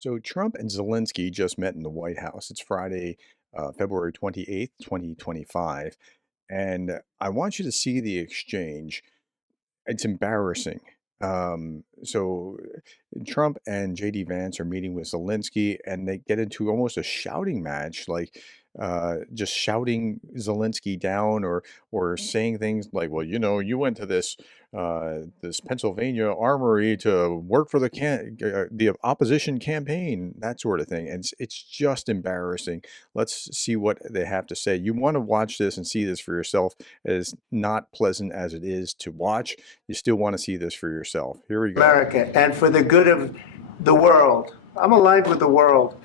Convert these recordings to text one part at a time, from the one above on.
So Trump and Zelensky just met in the White House. It's Friday, February 28th, 2025. And I want you to see the exchange. It's embarrassing. So Trump and JD Vance are meeting with Zelensky and they get into almost a shouting match, like just shouting Zelensky down or saying things like, well, you went to this Pennsylvania armory to work for the opposition campaign, that sort of thing. And it's just embarrassing. Let's see what they have to say. You want to watch this and see this for yourself. As not pleasant as it is to watch, you still want to see this for yourself. Here we go. America and for the good of the world. I'm aligned with the world,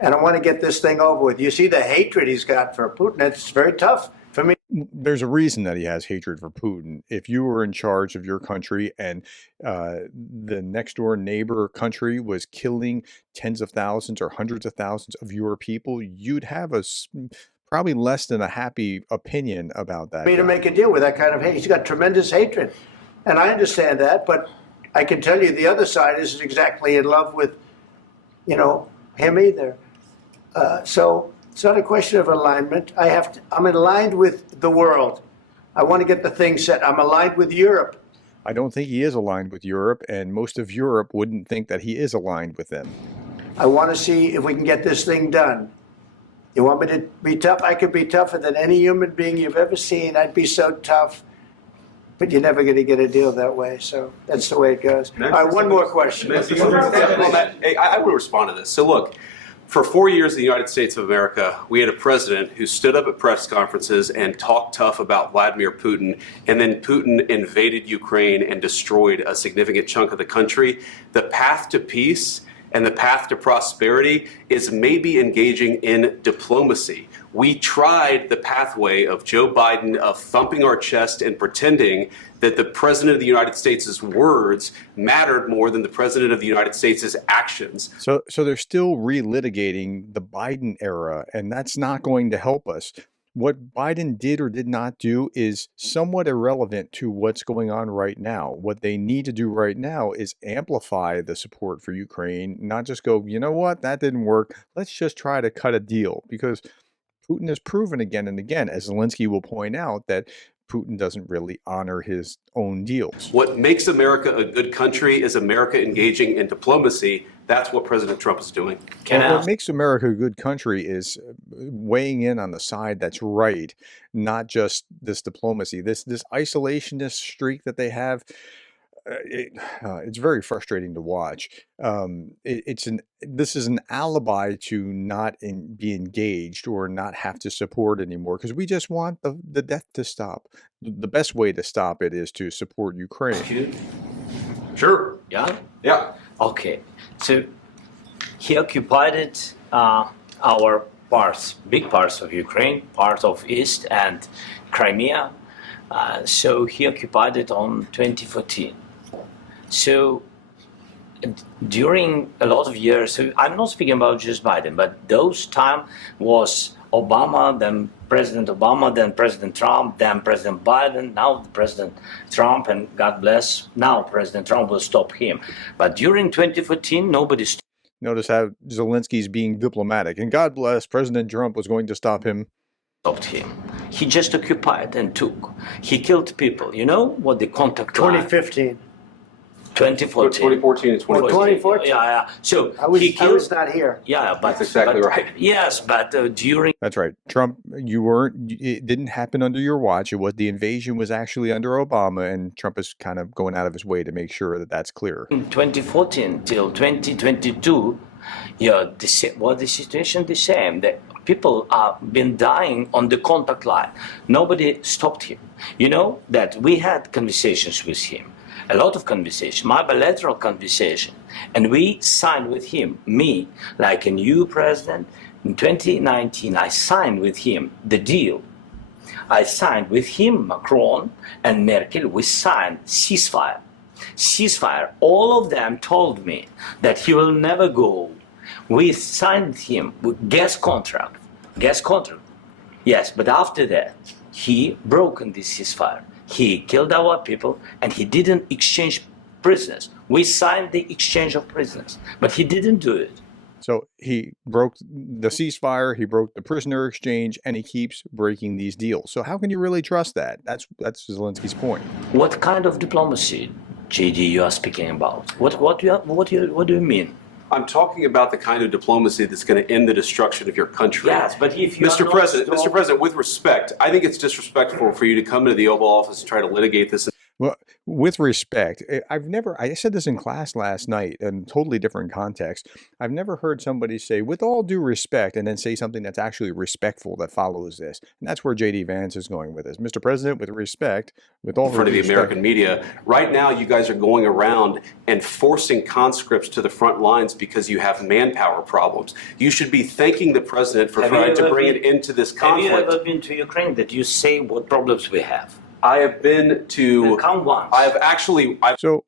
and I want to get this thing over with. You see the hatred he's got for Putin. It's very tough for me. There's a reason that he has hatred for Putin. If you were in charge of your country and the next door neighbor country was killing tens of thousands or hundreds of thousands of your people, you'd have probably less than a happy opinion about that. Me to make a deal with that kind of hate. He's got tremendous hatred. And I understand that, but I can tell you the other side isn't exactly in love with, him either. So it's not a question of alignment. I'm aligned with the world. I want to get the thing set. I'm aligned with Europe. I don't think he is aligned with Europe, and most of Europe wouldn't think that he is aligned with them. I want to see if we can get this thing done. You want me to be tough? I could be tougher than any human being you've ever seen. I'd be so tough. But you're never going to get a deal that way, so that's the way it goes. All right, one more question. I will respond to this. So look, for 4 years in the United States of America, we had a president who stood up at press conferences and talked tough about Vladimir Putin, and then Putin invaded Ukraine and destroyed a significant chunk of the country. The path to peace and the path to prosperity is maybe engaging in diplomacy. We tried the pathway of Joe Biden of thumping our chest and pretending that the President of the United States' words mattered more than the President of the United States' actions. So they're still relitigating the Biden era, and that's not going to help us. What Biden did or did not do is somewhat irrelevant to what's going on right now. What they need to do right now is amplify the support for Ukraine, not just go, you know what, that didn't work. Let's just try to cut a deal, because Putin has proven again and again, as Zelensky will point out, that Putin doesn't really honor his own deals. What makes America a good country is America engaging in diplomacy. That's what President Trump is doing. What makes America a good country is weighing in on the side that's right, not just this diplomacy. This isolationist streak that they have, it's very frustrating to watch. This is an alibi to not be engaged or not have to support anymore, because we just want the death to stop. The best way to stop it is to support Ukraine. Sure. Yeah? Yeah. Okay. So he occupied our parts, big parts of Ukraine, part of East and Crimea. So he occupied it on 2014. So during a lot of years, so I'm not speaking about just Biden, but those time was Obama, then President Obama, then President Trump, then President Biden, now President Trump, and God bless, now President Trump will stop him. But during 2014, nobody stopped. Notice how Zelensky's being diplomatic, and God bless, President Trump was going to stop him. Stopped him. He just occupied and took. He killed people. You know what the contact line? 2015. 2014. 2014 and 2014. 2014. Yeah. So I was not here. Yeah, but That's exactly right. Yes, but during. That's right. Trump, it didn't happen under your watch. The invasion was actually under Obama, and Trump is kind of going out of his way to make sure that that's clear. In 2014 till 2022, the situation the same. The people have been dying on the contact line. Nobody stopped him. You know that we had conversations with him. A lot of conversation, my bilateral conversation, and we signed with him, me, like a new president. In 2019, I signed with him the deal. I signed with him, Macron and Merkel, we signed ceasefire. Ceasefire, all of them told me that he will never go. We signed him with gas contract. Yes, but after that, he broken this ceasefire. He killed our people, and he didn't exchange prisoners. We signed the exchange of prisoners, but he didn't do it. So he broke the ceasefire, he broke the prisoner exchange, and he keeps breaking these deals. So how can you really trust that? That's Zelensky's point. What kind of diplomacy, JD, you are speaking about? What do you mean? I'm talking about the kind of diplomacy that's going to end the destruction of your country. Yes, but if you Mr. President, with respect, I think it's disrespectful for you to come into the Oval Office and try to litigate this. Well, with respect, I said this in class last night in totally different context. I've never heard somebody say, with all due respect, and then say something that's actually respectful that follows this. And that's where JD Vance is going with this. Mr. President, with respect, with all in front of the American media. Right now, you guys are going around and forcing conscripts to the front lines because you have manpower problems. You should be thanking the president for trying to bring it into this conflict. Have you ever been to Ukraine that you say what problems we have? I have been to. Come once. I have actually. So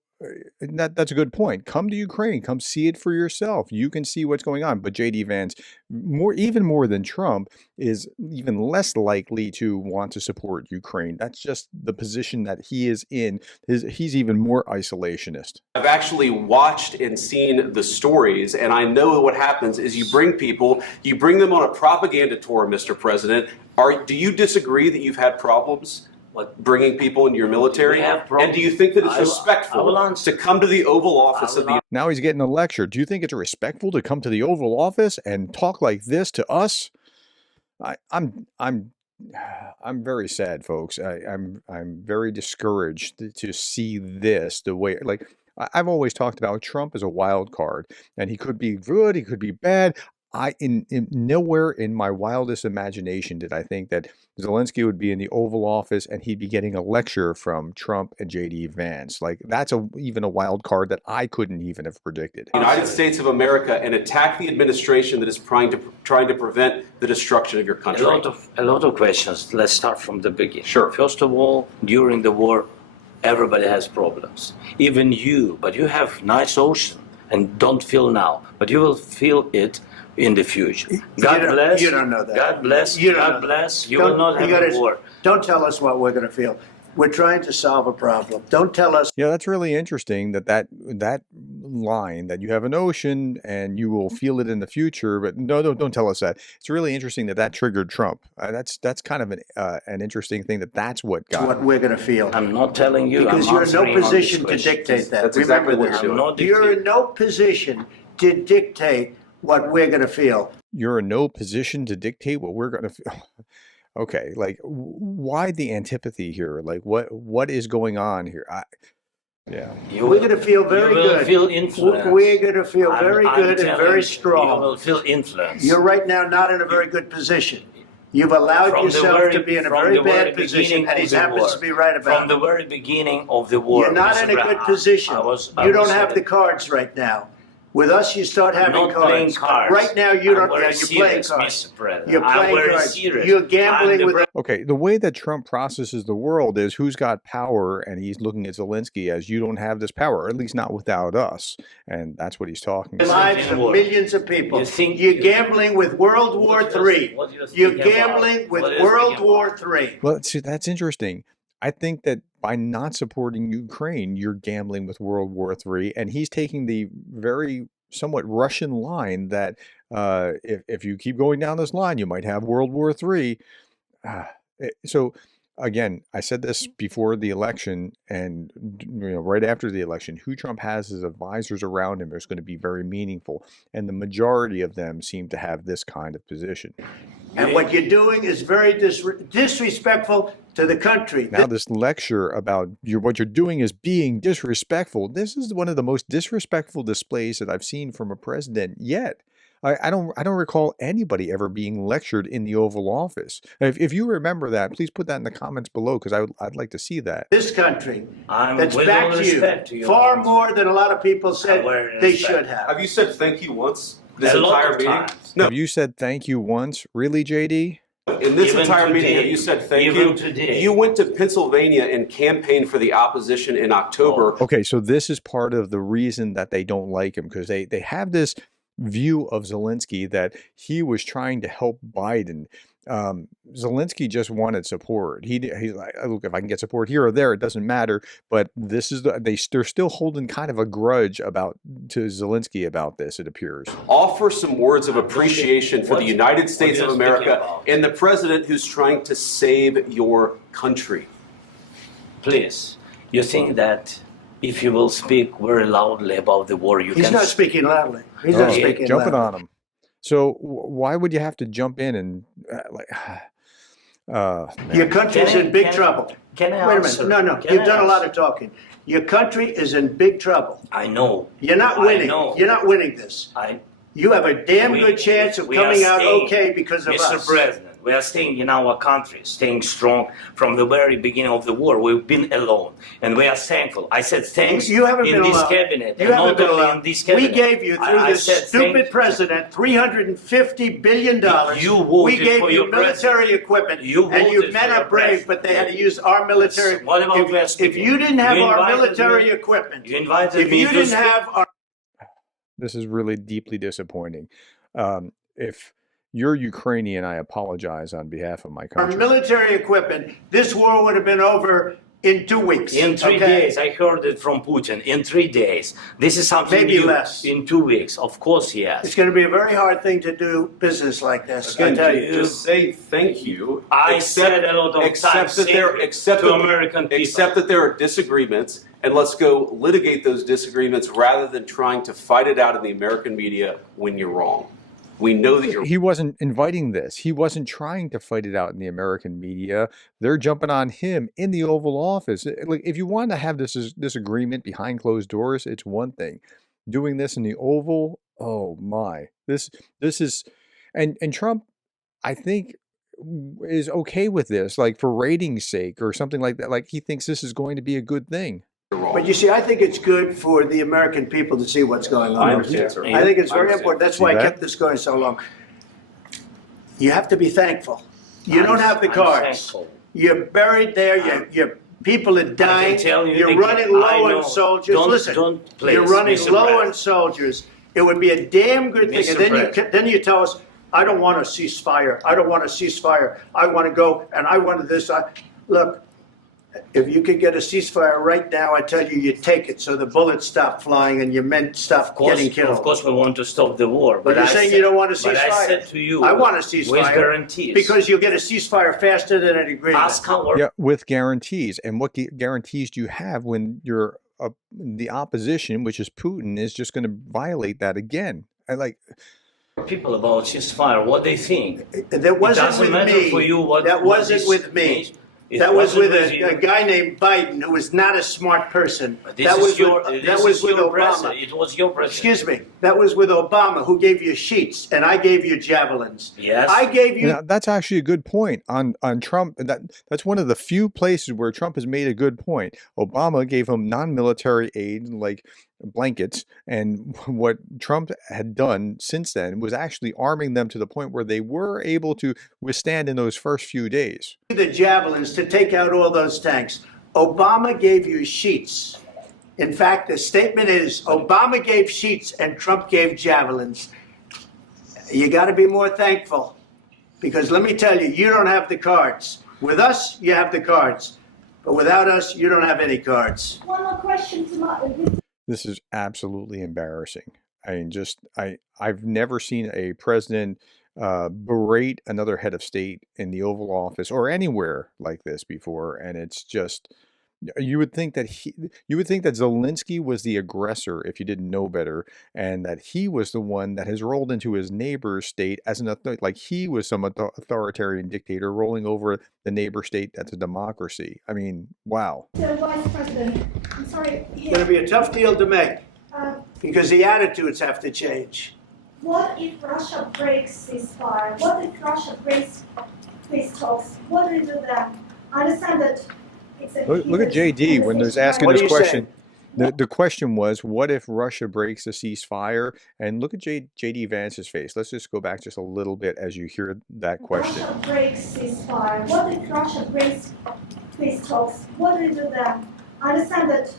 that's a good point. Come to Ukraine. Come see it for yourself. You can see what's going on. But JD Vance, even more than Trump, is even less likely to want to support Ukraine. That's just the position that he is in. He's even more isolationist. I've actually watched and seen the stories, and I know what happens is you bring people, you bring them on a propaganda tour, Mr. President. Do you disagree that you've had problems? Bringing people into your military? And do you think that it's respectful to come to the Oval Office of the... Now he's getting a lecture. Do you think it's respectful to come to the Oval Office and talk like this to us? I'm very sad, folks. I'm very discouraged to see this the way, like, I've always talked about Trump as a wild card, and he could be good, he could be bad. Nowhere in my wildest imagination did I think that Zelensky would be in the Oval Office and he'd be getting a lecture from Trump and JD Vance. Like, that's even a wild card that I couldn't even have predicted. United States of America and attack the administration that is trying to prevent the destruction of your country. A lot of questions. Let's start from the beginning. Sure. First of all, during the war, everybody has problems. Even you, but you have nice ocean and don't feel now, but you will feel it in the future. God bless. You don't know that. God bless. God bless. You will not have a war. Don't tell us what we're going to feel. We're trying to solve a problem. Don't tell us. Yeah, that's really interesting that line that you have an ocean and you will feel it in the future, but no, don't tell us that. It's really interesting that triggered Trump. That's kind of an interesting thing that's what got what we're going to feel. I'm not telling you. Because you're in no position to dictate that. That's Remember exactly what this. You're in no position to dictate what we're going to feel. You're in no position to dictate what we're going to feel. Okay, like, why the antipathy here? Like, what is going on here? Yeah. We're going to feel very good. You will feel influence. We're going to feel very good and very strong. You will feel influence. You're right now not in a very good position. You've allowed yourself to be in a very bad position, and he happens to be right about it. From the very beginning of the war. You're not in a good position. You don't have the cards right now. With us, you start having cards. Right now, you don't. You're playing cards. You're playing cards. You're gambling with. Okay, the way that Trump processes the world is who's got power, and he's looking at Zelensky as you don't have this power, or at least not without us, and that's what he's talking about. Lives of millions of people. You're gambling with World War III. You're gambling with World War III. Well, see, that's interesting. I think that by not supporting Ukraine, you're gambling with World War III, and he's taking the very somewhat Russian line that if you keep going down this line, you might have World War III. So again, I said this before the election, and right after the election, who Trump has as advisors around him is going to be very meaningful, and the majority of them seem to have this kind of position. And what you're doing is very disrespectful to the country. Now this lecture about what you're doing is being disrespectful. This is one of the most disrespectful displays that I've seen from a president yet. I don't recall anybody ever being lectured in the Oval Office. If you remember that, please put that in the comments below, because I'd like to see that. This country that's backed you far more than a lot of people said they should have. Have you said thank you once this entire meeting? No. Have you said thank you once? Really, JD? In this entire meeting, have you said thank you? You went to Pennsylvania and campaigned for the opposition in October. Okay, so this is part of the reason that they don't like him, because they have this view of Zelensky that he was trying to help Biden. Zelensky just wanted support. He's like, look, if I can get support here or there, it doesn't matter. But this is they're still holding kind of a grudge to Zelensky about this. It appears. Offer some words of appreciation for the United States of America and the president who's trying to save your country. Please, you think that if you will speak very loudly about the war, He's not speaking loudly. He's not speaking jumping loudly. on him. So why would you have to jump in and Your country's in big trouble. Can I Wait a answer? minute. No. You've done a lot of talking. Your country is in big trouble. I know. You're not winning. know. You're not winning this. You have a damn good chance of coming out okay because of us. Mr. President, we are staying in our country, staying strong from the very beginning of the war. We've been alone, and we are thankful. I said thanks You haven't in been this alone. cabinet. You haven't been only alone. in this cabinet. We gave you, through I this said stupid president, $350 billion. You voted we gave for you your military equipment. You and you voted men for are your brave, president. but they had to use our military. What about if you didn't have our invited military me- equipment, You invited if me you to didn't speak. have our this is really deeply disappointing. If you're Ukrainian, I apologize on behalf of my country. military equipment, this war would have been over in 2 weeks. In 3 okay? days, I heard it from Putin. In 3 days, this is something Maybe new. less. In 2 weeks, of course, yes. It's going to be a very hard thing to do business like this. I Again, tell you. just say thank you. I said a lot of times to American people. Accept that there are disagreements, and let's go litigate those disagreements rather than trying to fight it out in the American media when you're wrong. We know that you're. He wasn't inviting this. He wasn't trying to fight it out in the American media. They're jumping on him in the Oval Office. Like, if you want to have this agreement behind closed doors, it's one thing. Doing this in the Oval, oh my, this is, and Trump, I think, is okay with this, like for ratings' sake or something like that. Like he thinks this is going to be a good thing. But you see, I think it's good for the American people to see what's going on. I understand, sir. I think it's I very understand. important. That's See why I that? kept this going so long. You have to be thankful. You don't have the I'm cards. thankful. You're buried there. Your people are dying. tell you You're again, running I low know. on soldiers. Don't- Listen, don't, please, you're running Mr. low President. on soldiers. It would be a damn good thing. Mr. And then President. then you tell us, I don't want a ceasefire. I don't want a ceasefire. I want to go and I want this. Look, if you could get a ceasefire right now, I tell you, you take it so the bullets stop flying and your men stop getting killed. Of course, we want to stop the war. But you're I saying said- you don't want a ceasefire. But I said to you, I want a with ceasefire. guarantees. Because you'll get a ceasefire faster than an agreement. ask our Yeah, with guarantees. And what guarantees do you have when you're the opposition, which is Putin, is just going to violate that again? people about ceasefire, what they think. That wasn't doesn't with matter me. for you what- that what wasn't this with me. means. It That was with wasn't a you. guy named Biden who was not a smart person. This That is was your, with, this that was is with your Obama. president. It was your president. Excuse me. That was with Obama, who gave you sheets, and I gave you javelins. Yes. I gave you. Now, that's actually a good point on Trump. That's one of the few places where Trump has made a good point. Obama gave him non-military aid, like blankets, and what Trump had done since then was actually arming them to the point where they were able to withstand in those first few days. The javelins to take out all those tanks. Obama gave you sheets. In fact, the statement is Obama gave sheets and Trump gave javelins. You got to be more thankful because let me tell you, you don't have the cards. With us, you have the cards. But without us, you don't have any cards. One more question to This is absolutely embarrassing. I mean, I've never seen a president berate another head of state in the Oval Office or anywhere like this before, and it's just you would think that Zelensky was the aggressor if you didn't know better, and that he was the one that has rolled into his neighbor's state as like he was some authoritarian dictator rolling over the neighbor state that's a democracy. I mean, wow. the Vice President. I'm sorry. It's going to be a tough deal to make because the attitudes have to change. What if Russia breaks ceasefire? What if Russia breaks peace talks? What do we do then? I understand that it's a Look at heated JD when there's conversation asking What right are this you question. saying? The question was, what if Russia breaks the ceasefire? And look at JD Vance's face. Let's just go back just a little bit as you hear that question. Russia breaks ceasefire. What if Russia breaks peace talks? What do we do then? I understand that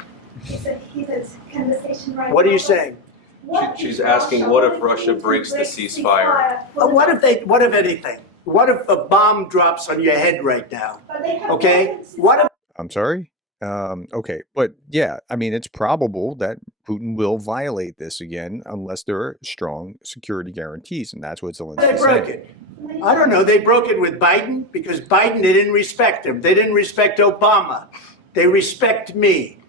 it's a heated conversation right now. What are you saying? What She's if asking, Russia- what if if Russia Putin breaks the breaks ceasefire? What if anything? What if a bomb drops on your head right now? But they have Okay? weapons. What if I'm sorry? Okay, but yeah, I mean, it's probable that Putin will violate this again unless there are strong security guarantees, and that's what they Zelensky's broke saying. it? I don't know. They broke it with Biden because Biden, they didn't respect him. They didn't respect Obama. They respect me.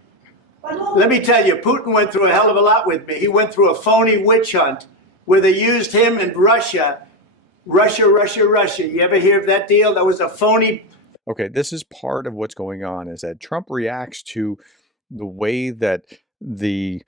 But look, Let me tell you, Putin went through a hell of a lot with me. He went through a phony witch hunt where they used him and Russia. You ever hear of that deal? That was a phony. Okay, this is part of what's going on is that Trump reacts to the way that the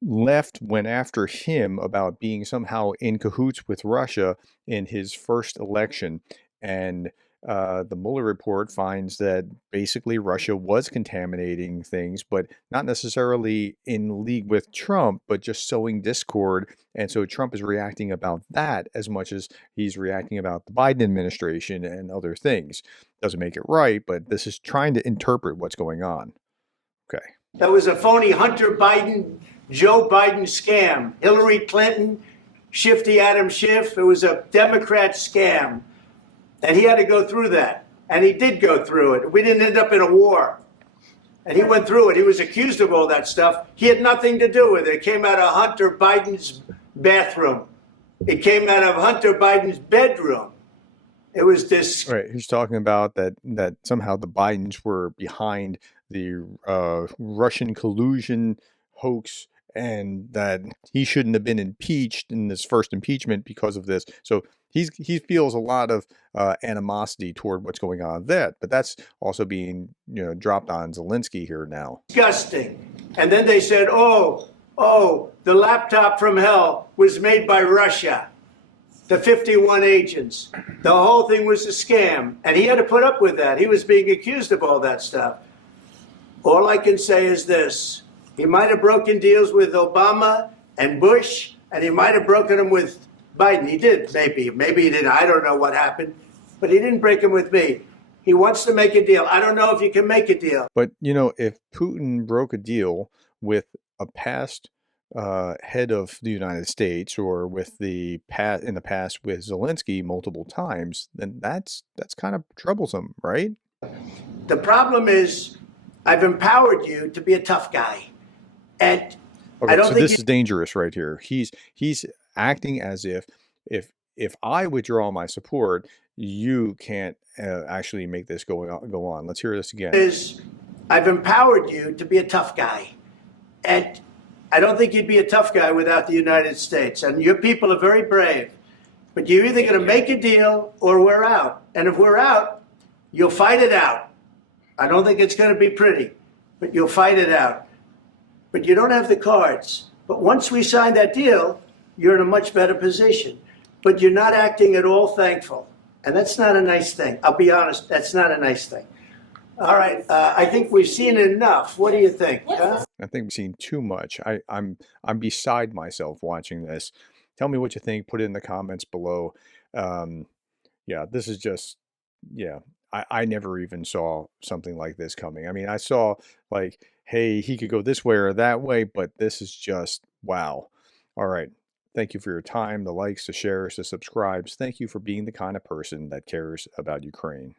left went after him about being somehow in cahoots with Russia in his first election. And the Mueller report finds that basically Russia was contaminating things, but not necessarily in league with Trump, but just sowing discord. And so Trump is reacting about that as much as he's reacting about the Biden administration and other things. Doesn't make it right, but this is trying to interpret what's going on. Okay. That was a phony Hunter Biden, Joe Biden scam. Hillary Clinton, Shifty Adam Schiff. It was a Democrat scam. And he had to go through that. And he did go through it. We didn't end up in a war. And he went through it. He was accused of all that stuff. He had nothing to do with it. It came out of Hunter Biden's bathroom. It came out of Hunter Biden's bedroom. It was this. Right. He's talking about that somehow the Bidens were behind the Russian collusion hoax and that he shouldn't have been impeached in this first impeachment because of this. So he feels a lot of animosity toward what's going on there, but that's also being dropped on Zelensky here now. Disgusting. And then they said, oh, the laptop from hell was made by Russia. The 51 agents. The whole thing was a scam. And he had to put up with that. He was being accused of all that stuff. All I can say is this. He might have broken deals with Obama and Bush, and he might have broken them with Biden. He did, maybe. Maybe he didn't. I don't know what happened. But he didn't break them with me. He wants to make a deal. I don't know if you can make a deal. But, if Putin broke a deal with a past head of the United States or with in the past with Zelensky multiple times, then that's kind of troublesome, right? The problem is I've empowered you to be a tough guy. And Okay, I don't so think this is dangerous right here. He's acting as if I withdraw my support, you can't actually make this go on. Let's hear this again. is I've empowered you to be a tough guy. And I don't think you'd be a tough guy without the United States. And your people are very brave. But you're either going to make a deal or we're out. And if we're out, you'll fight it out. I don't think it's going to be pretty, but you'll fight it out. But you don't have the cards. But once we sign that deal, you're in a much better position. But you're not acting at all thankful. And that's not a nice thing. I'll be honest, that's not a nice thing. All right, I think we've seen enough. What do you think? Huh? I think we've seen too much. I'm beside myself watching this. Tell me what you think. Put it in the comments below. Yeah, this is just, yeah. I never even saw something like this coming. I mean, I saw like, hey, he could go this way or that way, but this is just, wow. All right. Thank you for your time, the likes, the shares, the subscribes. Thank you for being the kind of person that cares about Ukraine.